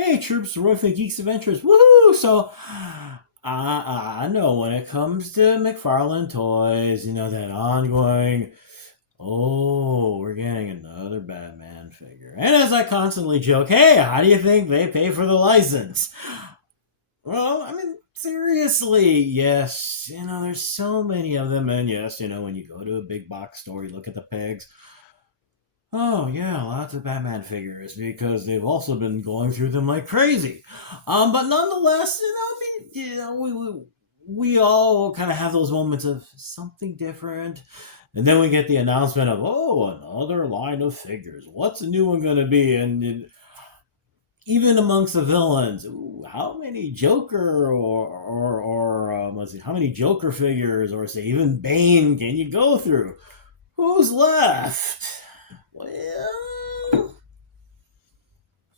Hey, troops, terrific geeks adventures, woohoo! So, I know when it comes to McFarlane toys, that ongoing. Oh, we're getting another Batman figure, and as I constantly joke, hey, how do you think they pay for the license? Well, I mean, seriously, yes. There's so many of them, and yes, when you go to a big box store, you look at the pegs. Oh yeah, lots of Batman figures because they've also been going through them like crazy. But nonetheless, we all kind of have those moments of something different, and then we get the announcement of another line of figures. What's the new one going to be? And even amongst the villains, how many Joker or let's see, how many Joker figures or say even Bane can you go through? Who's left? Well,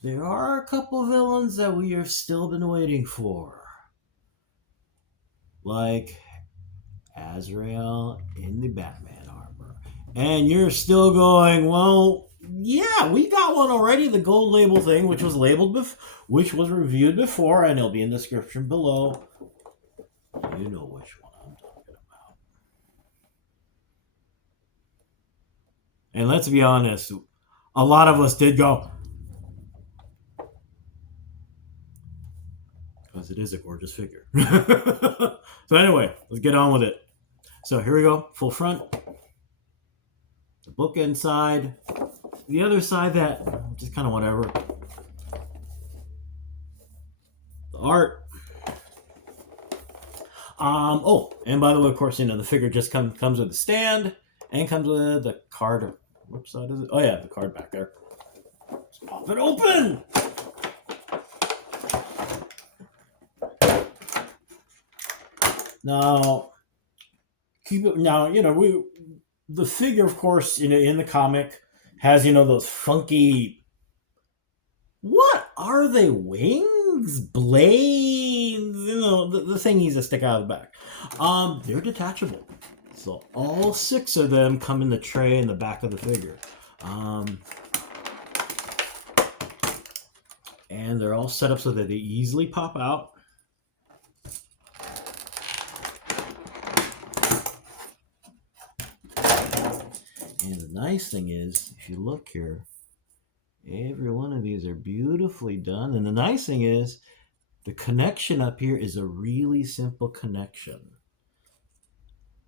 there are a couple villains that we have still been waiting for. Like Azrael in the Batman armor. And you're still going, well, yeah, we got one already, the gold label thing, which was which was reviewed before, and it'll be in the description below. You know which one I'm talking about. And let's be honest, a lot of us did go, because it is a gorgeous figure. So anyway, let's get on with it. So here we go, full front, the bookend side, the other side that just kind of whatever. The art. And by the way, of course, the figure just comes with the stand and comes with the card. Which side is it? Oh yeah, the card back there. Let's pop it open. Now, the figure, of course, in the comic has those funky. What are they? Wings, blades? The thingies that stick out of the back. They're detachable, so all 6 of them come in the tray in the back of the figure. And they're all set up so that they easily pop out. And the nice thing is, if you look here, every one of these are beautifully done. And the nice thing is, the connection up here is a really simple connection.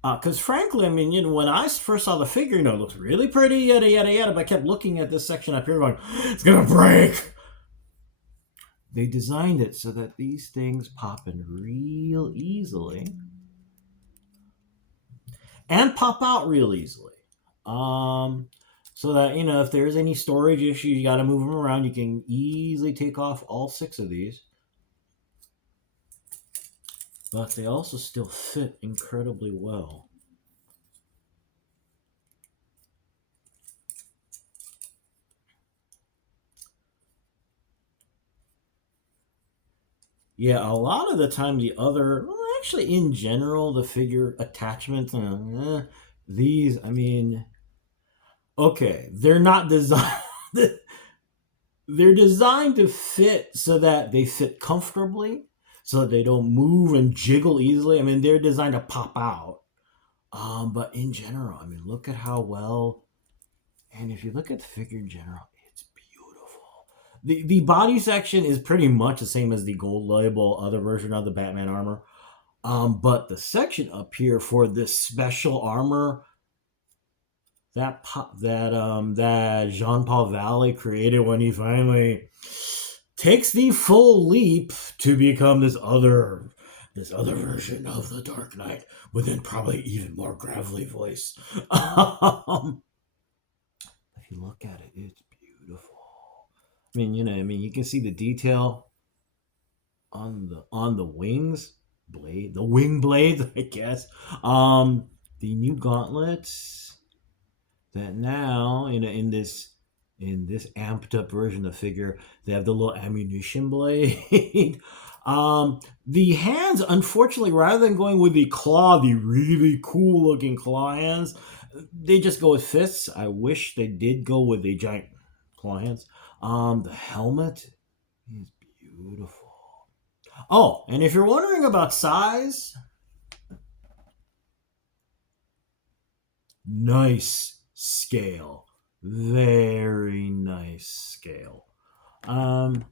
Because frankly, when I first saw the figure, it looks really pretty, yada, yada, yada. But I kept looking at this section up here going, it's going to break. They designed it so that these things pop in real easily and pop out real easily. So that, if there's any storage issue, you got to move them around. You can easily take off all 6 of these. But they also still fit incredibly well. Yeah, a lot of the time actually in general, the figure attachments, these, okay, they're not designed, they're designed to fit so that they fit comfortably, so that they don't move and jiggle easily. They're designed to pop out. But in general, look at how well, and if you look at the figure in general, it's beautiful. The body section is pretty much the same as the gold label other version of the Batman armor. But the section up here for this special armor that Jean-Paul Valley created when he finally takes the full leap to become this other version of the Dark Knight with an probably even more gravelly voice. If you look at it, it's beautiful. You can see the detail on the wings blade, the wing blades, I guess. The new gauntlets that now in this amped up version of the figure, they have the little ammunition blade. The hands, unfortunately, rather than going with the claw, the really cool looking claw hands, they just go with fists. I wish they did go with the giant claw hands. The helmet is Beautiful. Oh, and if you're wondering about size, nice scale. Very nice scale. Um,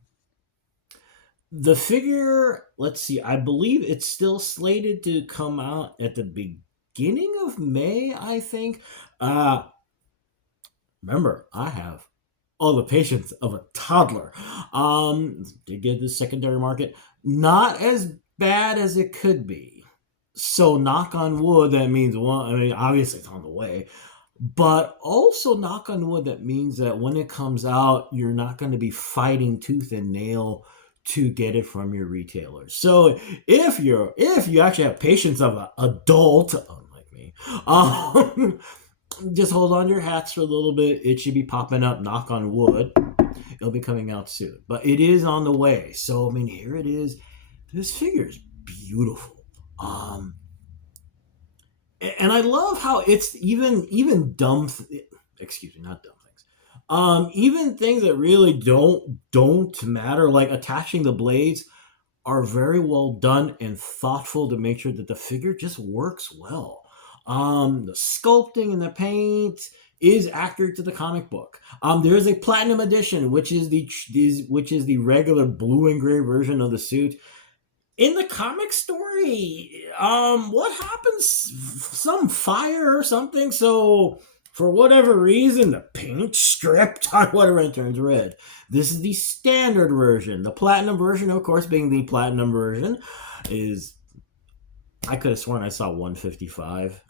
the figure, let's see, I believe it's still slated to come out at the beginning of May, I think. Uh, Remember, I have all the patience of a toddler. To get the secondary market, not as bad as it could be. So knock on wood, that means one. I mean, obviously it's on the way, but also knock on wood, that means that when it comes out, you're not going to be fighting tooth and nail to get it from your retailers. So if you actually have patience of an adult, unlike me, just hold on to your hats for a little bit. It should be popping up. Knock on wood. It'll be coming out soon, but it is on the way. So I mean, here it is. This figure is beautiful. Um, and I love how it's even dumb. Excuse me, not dumb things. Even things that really don't matter, like attaching the blades, are very well done and thoughtful to make sure that the figure just works well. The sculpting and the paint is accurate to the comic book. There is a platinum edition, which is the regular blue and gray version of the suit. In the comic story, what happens? Some fire or something. So for whatever reason, the paint stripped on whatever it turns red. This is the standard version. The platinum version, of course, being the platinum version, is, I could have sworn I saw 155.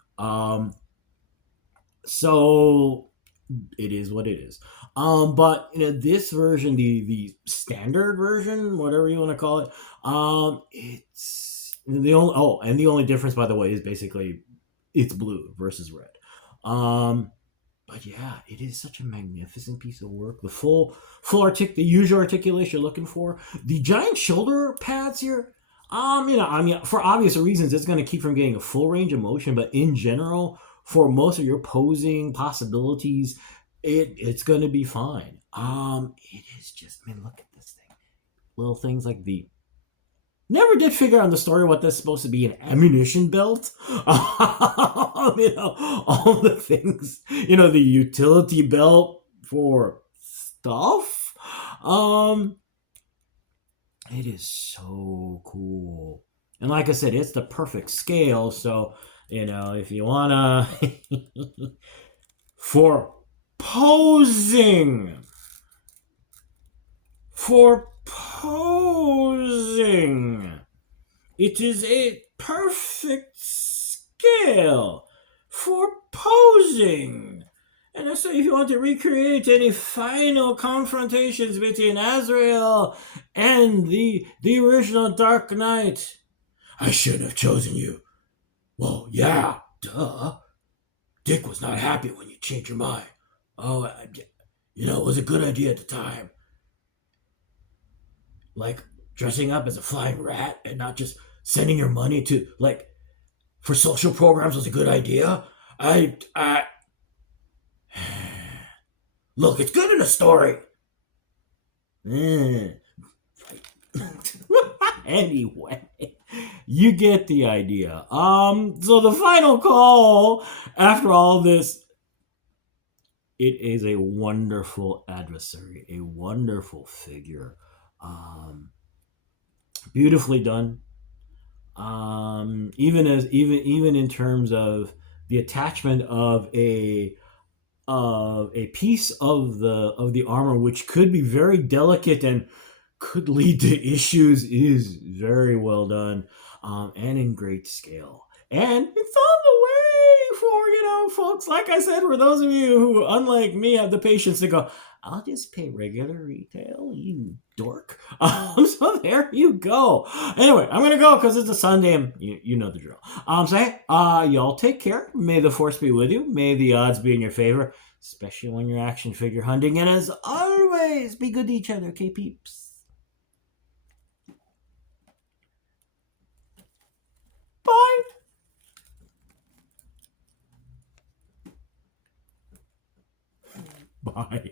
So it is what it is. But this version, the standard version, whatever you want to call it, it's the only. Oh, and the only difference, by the way, is basically it's blue versus red. But yeah, it is such a magnificent piece of work. The usual articulation you're looking for. The giant shoulder pads here. I mean, for obvious reasons, it's going to keep from getting a full range of motion. But in general, for most of your posing possibilities, it's going to be fine. It is just, man, look at this thing. Little things like the. Never did figure out in the story what that's supposed to be, an ammunition belt. All the things, the utility belt for stuff. It is so cool. And like I said, it's the perfect scale. So, if you wanna for posing. For posing. It is a perfect scale for posing. And so if you want to recreate any final confrontations between Azrael and the original Dark Knight, I shouldn't have chosen you. Well, yeah, duh. Dick was not happy when you changed your mind. Oh, it was a good idea at the time. Like dressing up as a flying rat and not just sending your money to, like, for social programs was a good idea. I look, it's good in a story. Anyway, you get the idea. So the final call after all this, it is a wonderful adversary, a wonderful figure. Beautifully done. Even in terms of the attachment of a piece of the armor, which could be very delicate and could lead to issues, is very well done, and in great scale. And it's on the way for folks. Like I said, for those of you who, unlike me, have the patience to go, I'll just pay regular retail, you dork. So there you go. Anyway, I'm gonna go because it's a Sunday and you know the drill. So hey, y'all take care. May the force be with you. May the odds be in your favor, especially when you're action figure hunting. And as always, be good to each other, okay, peeps? Bye. Bye.